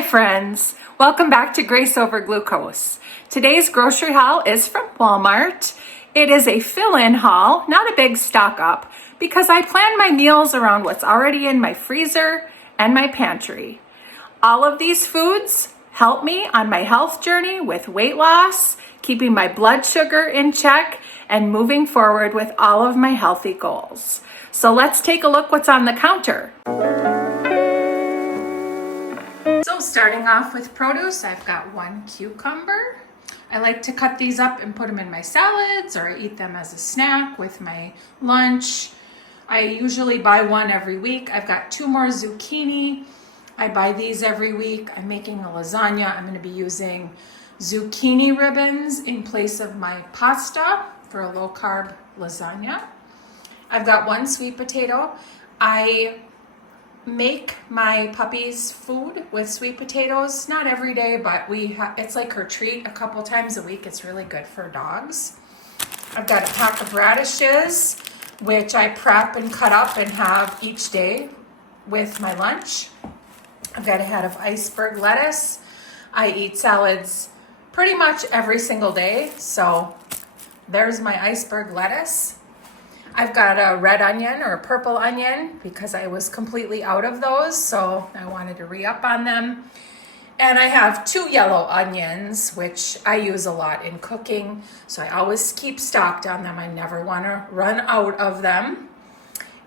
Hi friends, welcome back to Grace Over Glucose. Today's grocery haul is from Walmart. It is a fill-in haul, not a big stock up, because I plan my meals around what's already in my freezer and my pantry. All of these foods help me on my health journey with weight loss, keeping my blood sugar in check, and moving forward with all of my healthy goals. So let's take a look what's on the counter. So starting off with produce, I've got one cucumber. I like to cut these up and put them in my salads, or I eat them as a snack with my lunch. I usually buy one every week. I've got two more zucchini. I buy these every week. I'm making a lasagna. I'm going to be using zucchini ribbons in place of my pasta for a low-carb lasagna. I've got one sweet potato. I make my puppy's food with sweet potatoes, not every day, but it's like her treat a couple times a week. It's really good for dogs. I've got a pack of radishes, which I prep and cut up and have each day with my lunch. I've got a head of iceberg lettuce. I eat salads pretty much every single day, so there's my iceberg lettuce. I've got a red onion or a purple onion because I was completely out of those, so I wanted to re-up on them. And I have two yellow onions, which I use a lot in cooking, so I always keep stocked on them. I never want to run out of them.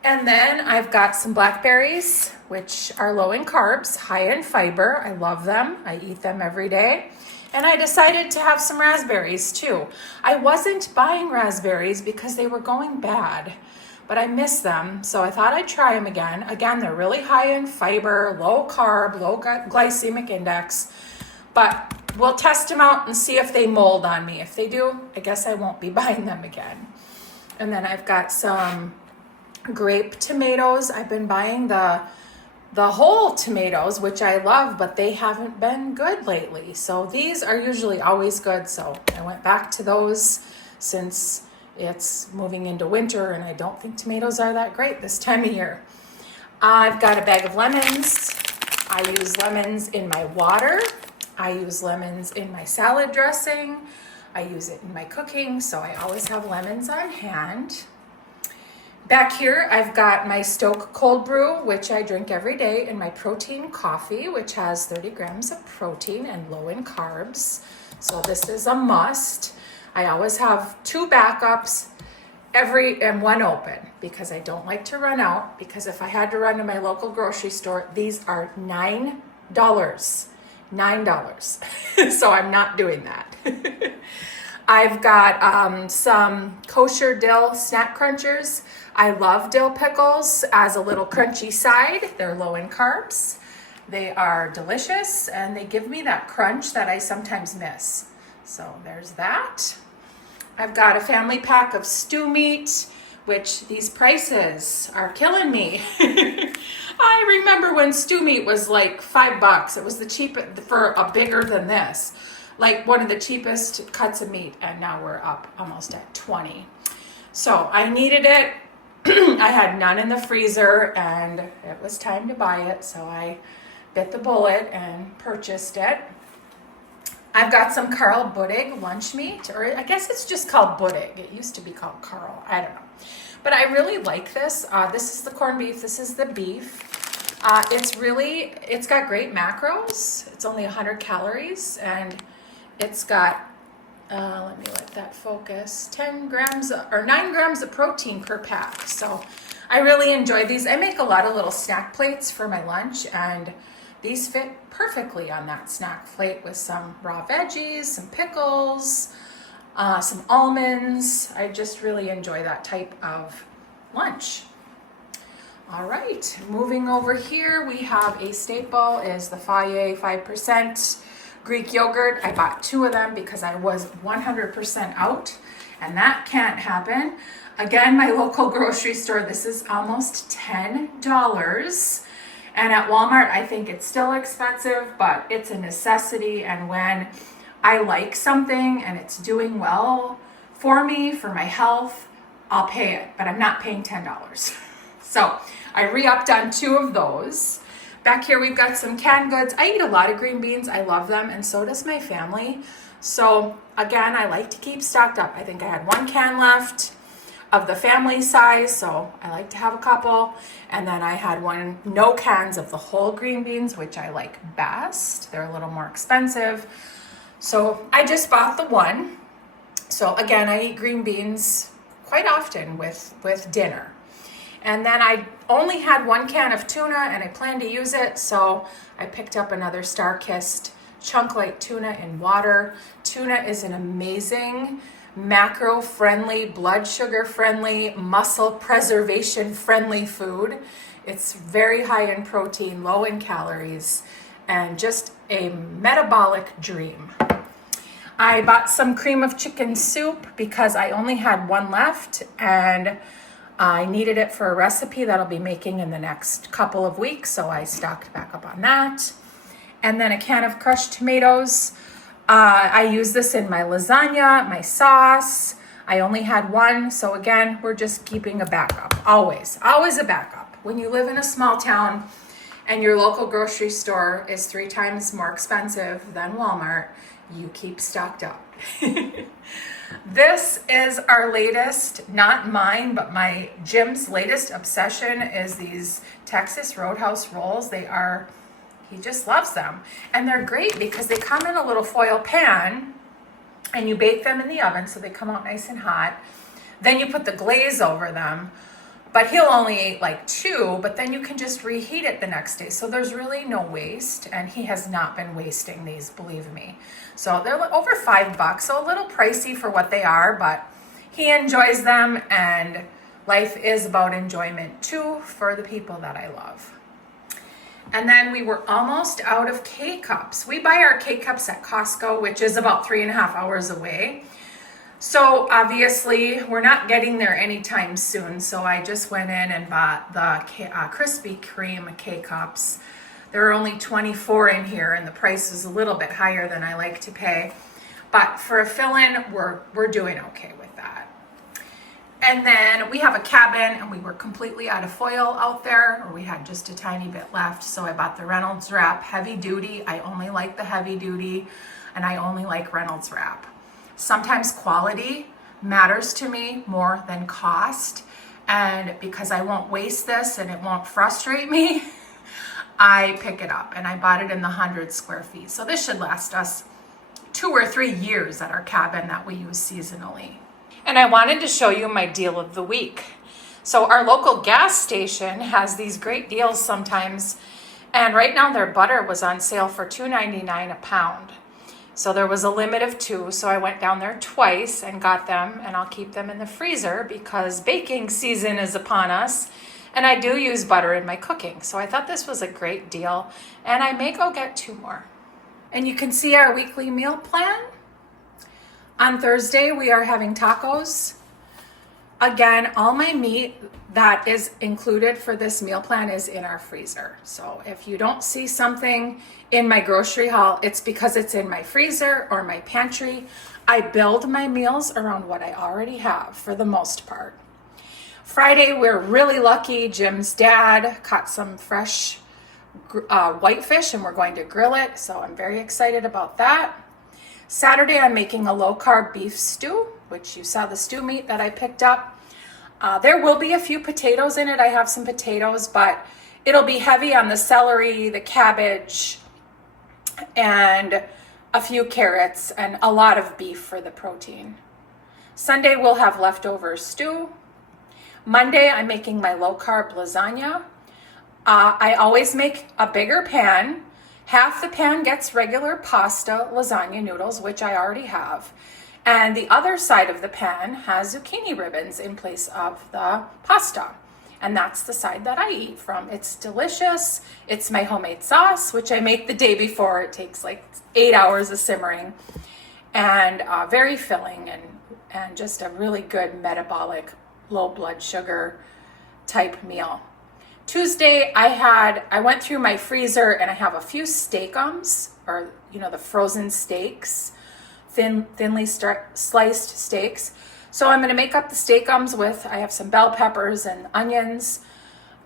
And then I've got some blackberries, which are low in carbs, high in fiber. I love them. I eat them every day. And I decided to have some raspberries too. I wasn't buying raspberries because they were going bad, but I miss them, so I thought I'd try them again. Again, they're really high in fiber, low carb, low glycemic index, but we'll test them out and see if they mold on me. If they do, I guess I won't be buying them again. And then I've got some grape tomatoes. I've been buying the whole tomatoes, which I love, but they haven't been good lately. So these are usually always good. So I went back to those since it's moving into winter and I don't think tomatoes are that great this time of year. I've got a bag of lemons. I use lemons in my water. I use lemons in my salad dressing. I use it in my cooking, so I always have lemons on hand. Back here, I've got my Stoke cold brew, which I drink every day, and my protein coffee, which has 30 grams of protein and low in carbs. So this is a must. I always have two backups and one open because I don't like to run out, because if I had to run to my local grocery store, these are $9. $9. So I'm not doing that. I've got some kosher dill snack crunchers. I love dill pickles as a little crunchy side. They're low in carbs. They are delicious and they give me that crunch that I sometimes miss. So there's that. I've got a family pack of stew meat, which these prices are killing me. I remember when stew meat was like $5. It was the cheapest for a bigger than this. Like one of the cheapest cuts of meat, and now we're up almost at 20. So I needed it. I had none in the freezer and it was time to buy it, so I bit the bullet and purchased it. I've got some Carl Buddig lunch meat, or I guess it's just called Buddig. It used to be called Carl, I don't know. But I really like this. This is the corned beef, this is the beef. It's got great macros. It's only 100 calories and it's got, let me let that focus, 9 grams of protein per pack. So I really enjoy these. I make a lot of little snack plates for my lunch, and these fit perfectly on that snack plate with some raw veggies, some pickles, some almonds. I just really enjoy that type of lunch. All right, moving over here, we have a staple is the Fage 5% Greek yogurt. I bought two of them because I was 100% out, and that can't happen. Again, my local grocery store, this is almost $10. And at Walmart, I think it's still expensive, but it's a necessity. And when I like something and it's doing well for me, for my health, I'll pay it, but I'm not paying $10. So I re-upped on two of those. Back here we've got some canned goods. I eat a lot of green beans. I love them, and so does my family. So again, I like to keep stocked up. I think I had 1 can left of the family size, so I like to have a couple. And then I had no cans of the whole green beans, which I like best. They're a little more expensive. So I just bought the 1. So again, I eat green beans quite often with dinner. And then I only had 1 can of tuna and I plan to use it. So I picked up another Star-Kissed chunk light tuna in water. Tuna is an amazing macro-friendly, blood sugar-friendly, muscle preservation-friendly food. It's very high in protein, low in calories, and just a metabolic dream. I bought some cream of chicken soup because I only had 1 left, and I needed it for a recipe that I'll be making in the next couple of weeks, so I stocked back up on that. And then a can of crushed tomatoes. I use this in my lasagna, my sauce. I only had 1, so again, we're just keeping a backup. Always a backup. When you live in a small town and your local grocery store is 3 times more expensive than Walmart, you keep stocked up. This is our latest, not mine, but my Jim's latest obsession is these Texas Roadhouse rolls. He just loves them. And they're great because they come in a little foil pan and you bake them in the oven so they come out nice and hot. Then you put the glaze over them. But he'll only eat like 2, but then you can just reheat it the next day. So there's really no waste, and he has not been wasting these, believe me. So they're over $5, so a little pricey for what they are, but he enjoys them, and life is about enjoyment too for the people that I love. And then we were almost out of K-Cups. We buy our K-Cups at Costco, which is about 3.5 hours away. So obviously we're not getting there anytime soon. So I just went in and bought the Krispy Kreme K-Cups. There are only 24 in here, and the price is a little bit higher than I like to pay. But for a fill-in, we're doing okay with that. And then we have a cabin, and we were completely out of foil out there, or we had just a tiny bit left. So I bought the Reynolds Wrap heavy duty. I only like the heavy duty, and I only like Reynolds Wrap. Sometimes quality matters to me more than cost. And because I won't waste this and it won't frustrate me, I pick it up, and I bought it in the 100 square feet. So this should last us 2 or 3 years at our cabin that we use seasonally. And I wanted to show you my deal of the week. So our local gas station has these great deals sometimes. And right now their butter was on sale for $2.99 a pound. So there was a limit of 2, so I went down there twice and got them, and I'll keep them in the freezer because baking season is upon us, and I do use butter in my cooking. So I thought this was a great deal, and I may go get 2 more. And you can see our weekly meal plan. On Thursday, we are having tacos. Again, all my meat that is included for this meal plan is in our freezer. So if you don't see something in my grocery haul, it's because it's in my freezer or my pantry. I build my meals around what I already have for the most part. Friday, we're really lucky. Jim's dad caught some fresh whitefish, and we're going to grill it. So I'm very excited about that. Saturday, I'm making a low-carb beef stew, which you saw the stew meat that I picked up. There will be a few potatoes in it. I have some potatoes, but it'll be heavy on the celery, the cabbage, and a few carrots, and a lot of beef for the protein. Sunday, we'll have leftover stew. Monday, I'm making my low-carb lasagna. I always make a bigger pan. Half the pan gets regular pasta lasagna noodles, which I already have. And the other side of the pan has zucchini ribbons in place of the pasta. And that's the side that I eat from. It's delicious. It's my homemade sauce, which I make the day before. It takes like 8 hours of simmering. And very filling and just a really good metabolic, low blood sugar type meal. Tuesday, I went through my freezer, and I have a few steakums, or the frozen steaks, thinly sliced steaks. So I'm going to make up the steakums with, I have some bell peppers and onions,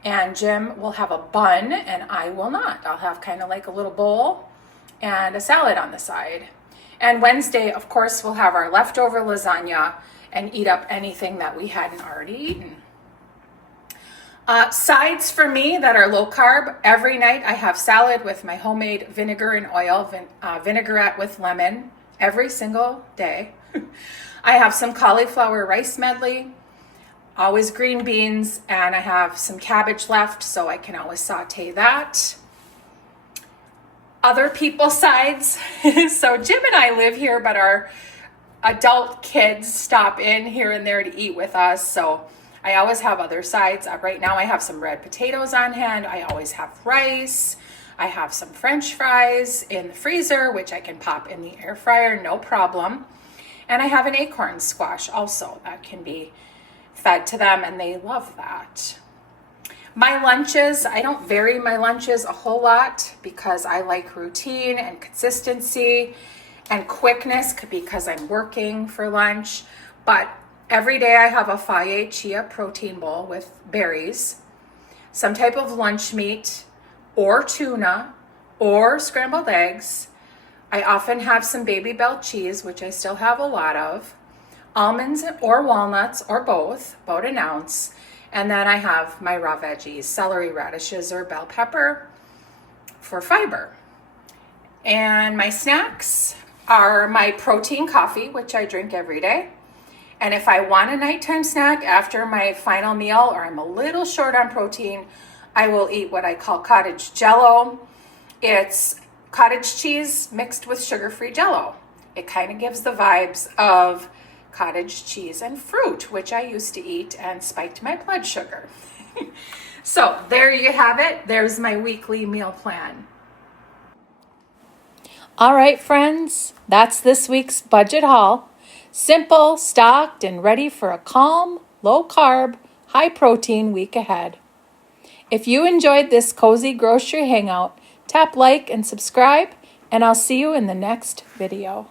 and Jim will have a bun and I will not. I'll have kind of like a little bowl and a salad on the side. And Wednesday, of course, we'll have our leftover lasagna and eat up anything that we hadn't already eaten. Sides for me that are low carb, every night I have salad with my homemade vinegar and oil, vinaigrette with lemon every single day. I have some cauliflower rice medley, always green beans, and I have some cabbage left, so I can always saute that. Other people's sides. So Jim and I live here, but our adult kids stop in here and there to eat with us, so I always have other sides. Right now I have some red potatoes on hand. I always have rice. I have some French fries in the freezer, which I can pop in the air fryer, no problem. And I have an acorn squash also that can be fed to them, and they love that. My lunches, I don't vary my lunches a whole lot because I like routine and consistency and quickness because I'm working for lunch. But every day I have a Faye chia protein bowl with berries, some type of lunch meat or tuna or scrambled eggs. I often have some Baby Bell cheese, which I still have a lot of, almonds or walnuts or both, about an ounce. And then I have my raw veggies, celery, radishes, or bell pepper for fiber. And my snacks are my protein coffee, which I drink every day. And if I want a nighttime snack after my final meal, or I'm a little short on protein, I will eat what I call cottage jello. It's cottage cheese mixed with sugar-free jello. It kind of gives the vibes of cottage cheese and fruit, which I used to eat and spiked my blood sugar. So there you have it. There's my weekly meal plan. All right, friends, that's this week's budget haul. Simple, stocked, and ready for a calm, low-carb, high-protein week ahead. If you enjoyed this cozy grocery hangout, tap like and subscribe, and I'll see you in the next video.